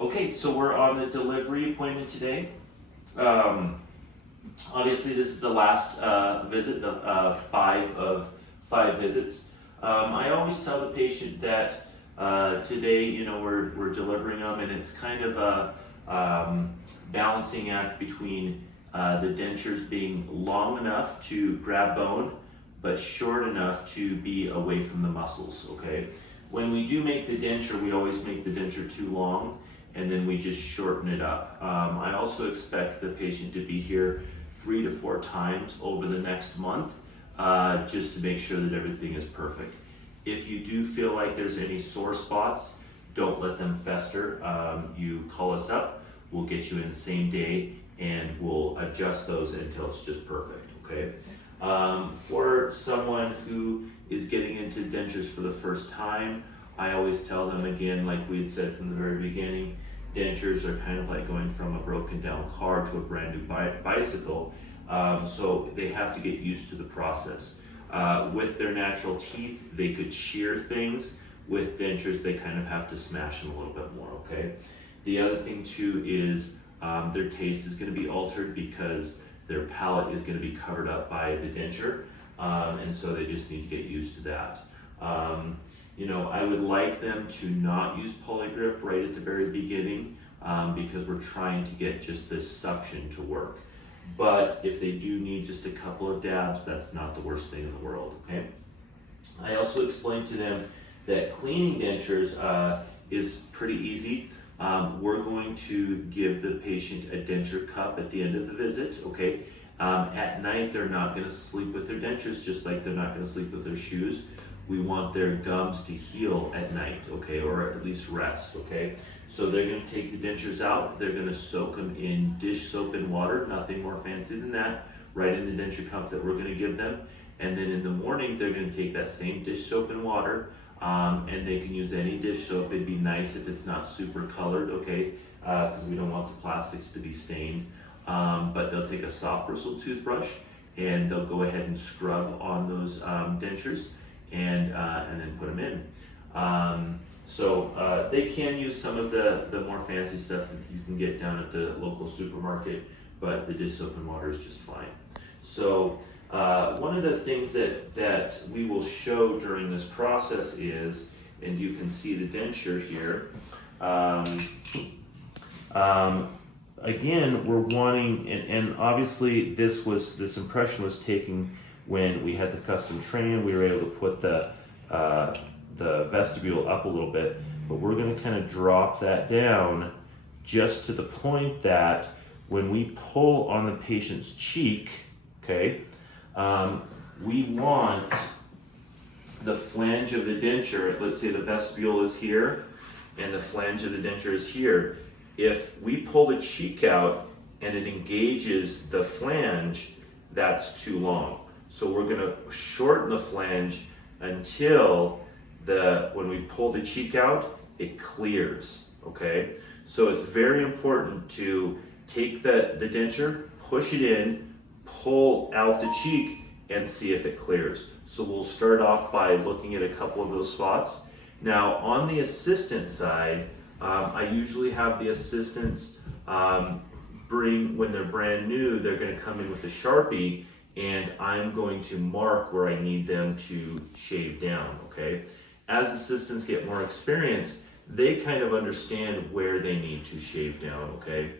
Okay, so we're on the delivery appointment today. Um, Obviously, this is the last visit, the five of five visits. I always tell the patient that today, we're delivering them, and it's kind of a balancing act between the dentures being long enough to grab bone, but short enough to be away from the muscles, okay? When we do make the denture, we always make the denture too long, and then we just shorten it up. I also expect the patient to be here 3 to 4 times over the next month, just to make sure that everything is perfect. If you do feel like there's any sore spots, don't let them fester. You call us up, we'll get you in the same day, and we'll adjust those until it's just perfect, okay? For someone who is getting into dentures for the first time, I always tell them again, like we had said from the very beginning, dentures are kind of like going from a broken down car to a brand new bicycle, so they have to get used to the process. With their natural teeth, they could shear things. With dentures, they kind of have to smash them a little bit more, okay? The other thing too is their taste is going to be altered because their palate is going to be covered up by the denture, and so they just need to get used to that. I would like them to not use polygrip right at the very beginning because we're trying to get just this suction to work. But if they do need just a couple of dabs, that's not the worst thing in the world, okay? I also explained to them that cleaning dentures is pretty easy. We're going to give the patient a denture cup at the end of the visit, okay? At night, they're not gonna sleep with their dentures, just like they're not gonna sleep with their shoes. We want their gums to heal at night, okay, or at least rest, okay? So they're gonna take the dentures out, they're gonna soak them in dish soap and water, nothing more fancy than that, right in the denture cup that we're gonna give them. And then in the morning, they're gonna take that same dish soap and water, and they can use any dish soap. It'd be nice if it's not super colored, okay, because we don't want the plastics to be stained. But they'll take a soft bristle toothbrush, and they'll go ahead and scrub on those dentures, and then put them in. So they can use some of the more fancy stuff that you can get down at the local supermarket, but the dish soap and water is just fine. So one of the things that we will show during this process is, and you can see the denture here, again, we're wanting, and obviously this impression was taken when we had the custom train. We were able to put the vestibule up a little bit, but we're going to kind of drop that down just to the point that when we pull on the patient's cheek, okay, we want the flange of the denture, let's say the vestibule is here and the flange of the denture is here. If we pull the cheek out and it engages the flange, that's too long. So we're gonna shorten the flange until when we pull the cheek out, it clears, okay? So it's very important to take the denture, push it in, pull out the cheek, and see if it clears. So we'll start off by looking at a couple of those spots. Now on the assistant side, I usually have the assistants when they're brand new, they're gonna come in with a Sharpie, and I'm going to mark where I need them to shave down, okay? As assistants get more experience, they kind of understand where they need to shave down, okay?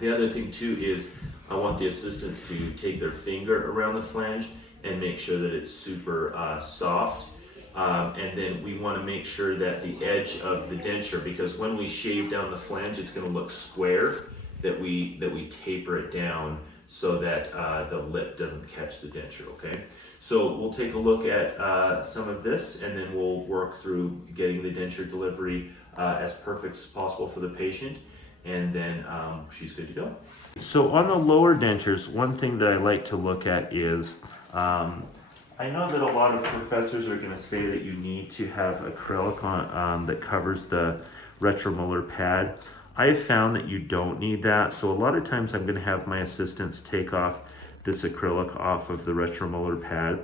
The other thing too is I want the assistants to take their finger around the flange and make sure that it's super soft. And then we want to make sure that the edge of the denture, because when we shave down the flange, it's going to look square, that we taper it down so that the lip doesn't catch the denture, okay? So we'll take a look at some of this, and then we'll work through getting the denture delivery as perfect as possible for the patient, and then she's good to go. So on the lower dentures, one thing that I like to look at is, I know that a lot of professors are going to say that you need to have acrylic on that covers the retromolar pad. I've found that you don't need that, so a lot of times I'm going to have my assistants take off this acrylic off of the retromolar pad.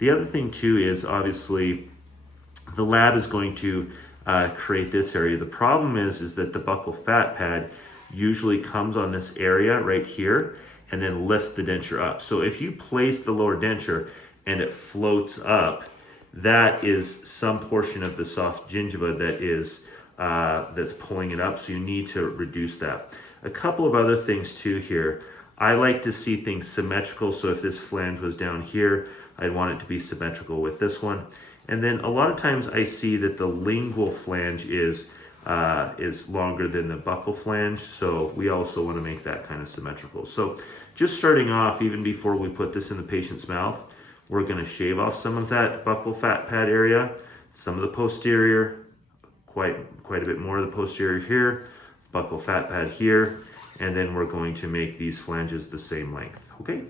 The other thing too is obviously the lab is going to create this area. The problem is that the buccal fat pad usually comes on this area right here and then lifts the denture up. So if you place the lower denture and it floats up, that is some portion of the soft gingiva that is that's pulling it up, so you need to reduce that. A couple of other things too here. I like to see things symmetrical, so if this flange was down here, I'd want it to be symmetrical with this one. And then a lot of times I see that the lingual flange is longer than the buccal flange, so we also want to make that kind of symmetrical. So just starting off, even before we put this in the patient's mouth, we're going to shave off some of that buccal fat pad area, some of the posterior, quite a bit more of the posterior here, buccal fat pad here, and then we're going to make these flanges the same length, okay?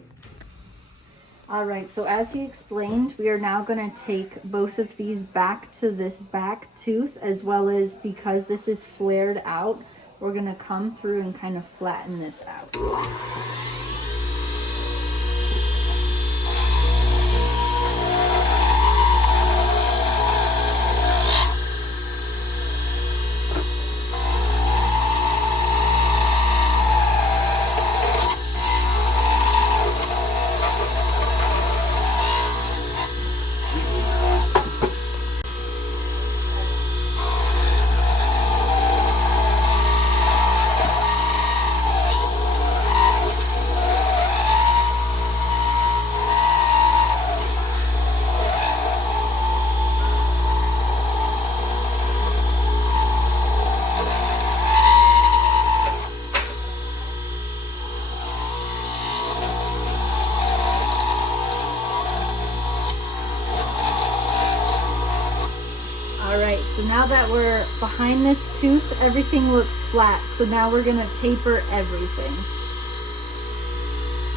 All right, so as he explained, we are now going to take both of these back to this back tooth, as well as, because this is flared out, we're going to come through and kind of flatten this out. So now that we're behind this tooth, everything looks flat. So now we're gonna taper everything.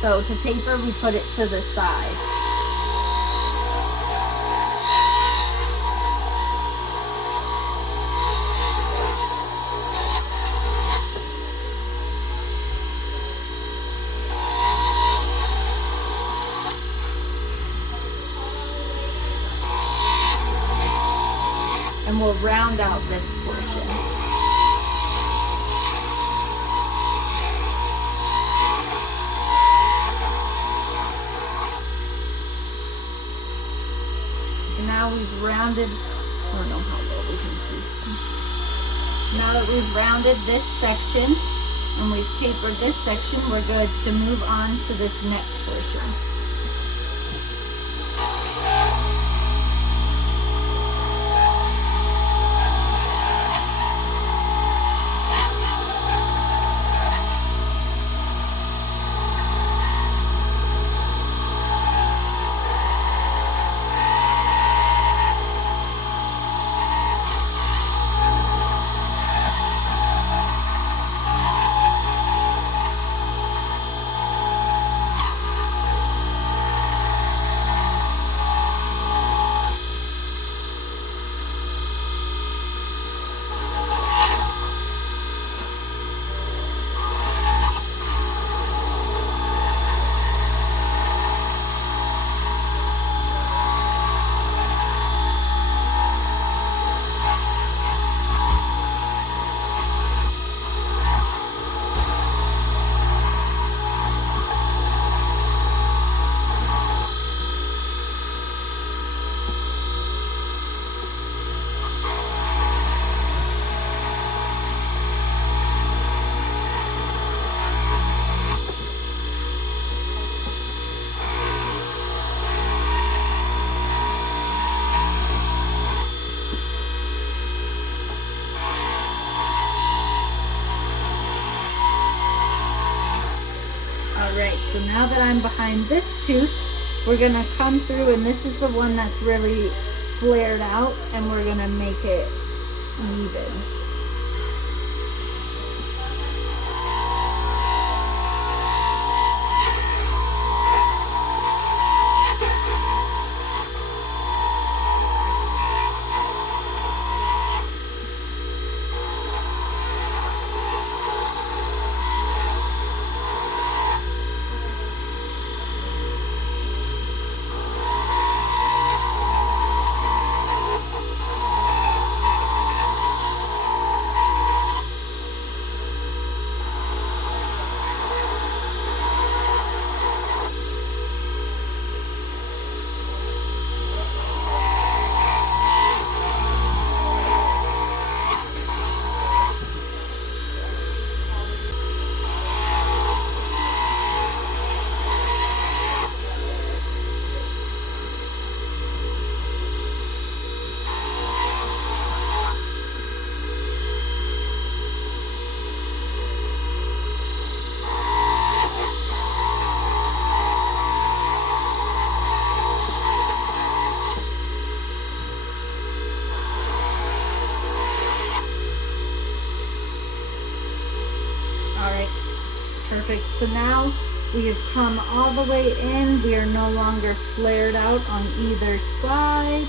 So to taper, we put it to the side. And we'll round out this portion. And now we've rounded, I don't know how well we can see. Now that we've rounded this section and we've tapered this section, we're good to move on to this next portion. Alright, so now that I'm behind this tooth, we're going to come through, and this is the one that's really flared out, and we're going to make it even. All right, perfect. So now we have come all the way in. We are no longer flared out on either side.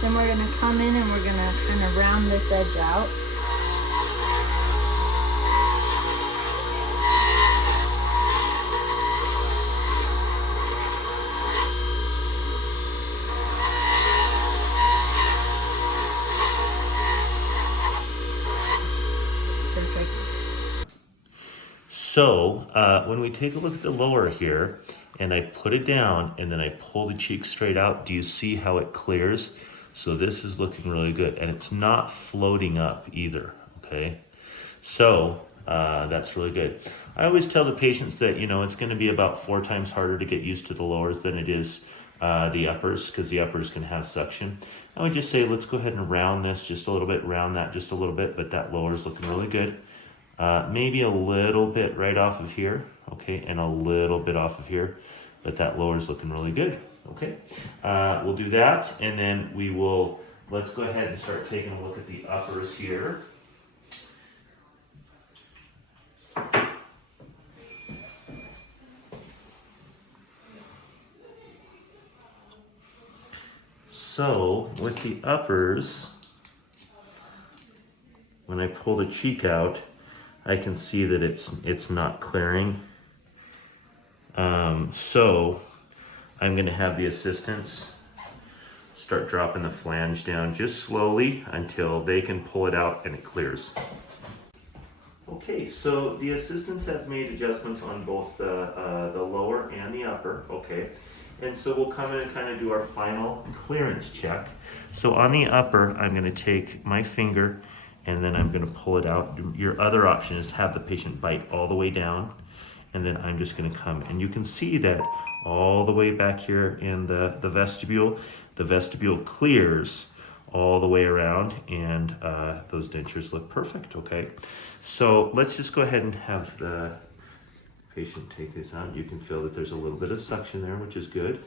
Then we're gonna come in and we're gonna kind of round this edge out. Perfect. So when we take a look at the lower here, and I put it down, and then I pull the cheek straight out, do you see how it clears? So this is looking really good, and it's not floating up either, okay? So that's really good. I always tell the patients that, you know, it's gonna be about 4 times harder to get used to the lowers than it is the uppers, because the uppers can have suction. I would just say, let's go ahead and round this just a little bit, round that just a little bit, but that lower is looking really good. Maybe a little bit right off of here, okay, and a little bit off of here, but that lower is looking really good, okay. We'll do that, and then we will, let's go ahead and start taking a look at the uppers here. So with the uppers, when I pull the cheek out, I can see that it's not clearing. So I'm going to have the assistants start dropping the flange down just slowly until they can pull it out and it clears. Okay, so the assistants have made adjustments on both the lower and the upper, okay? And so we'll come in and kind of do our final clearance check. So on the upper, I'm going to take my finger and then I'm going to pull it out. Your other option is to have the patient bite all the way down, and then I'm just going to come. And you can see that all the way back here in the vestibule clears all the way around, and those dentures look perfect, okay? So let's just go ahead and have the patient take this out. You can feel that there's a little bit of suction there, which is good.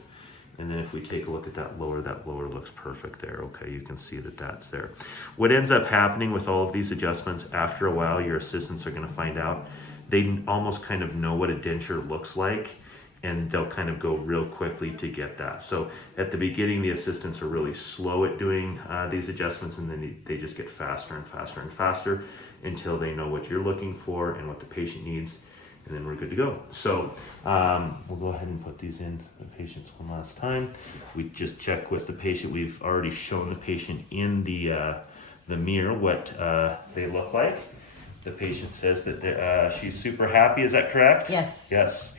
And then if we take a look at that lower looks perfect there, okay? You can see that that's there. What ends up happening with all of these adjustments, after a while, your assistants are gonna find out, they almost kind of know what a denture looks like, and they'll kind of go real quickly to get that. So at the beginning, the assistants are really slow at doing these adjustments, and then they just get faster and faster and faster until they know what you're looking for and what the patient needs, and then we're good to go. So we'll go ahead and put these in the patients one last time. We just check with the patient. We've already shown the patient in the mirror what they look like. The patient says that she's super happy. Is that correct? Yes. Yes.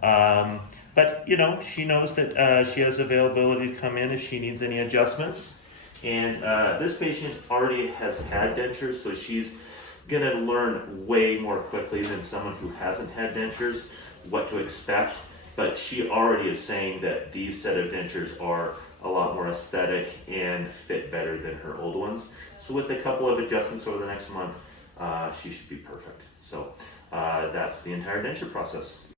But you know, she knows that she has availability to come in if she needs any adjustments. And this patient already has had dentures, so she's gonna learn way more quickly than someone who hasn't had dentures what to expect. But she already is saying that these set of dentures are a lot more aesthetic and fit better than her old ones. So with a couple of adjustments over the next month, she should be perfect. So that's the entire denture process.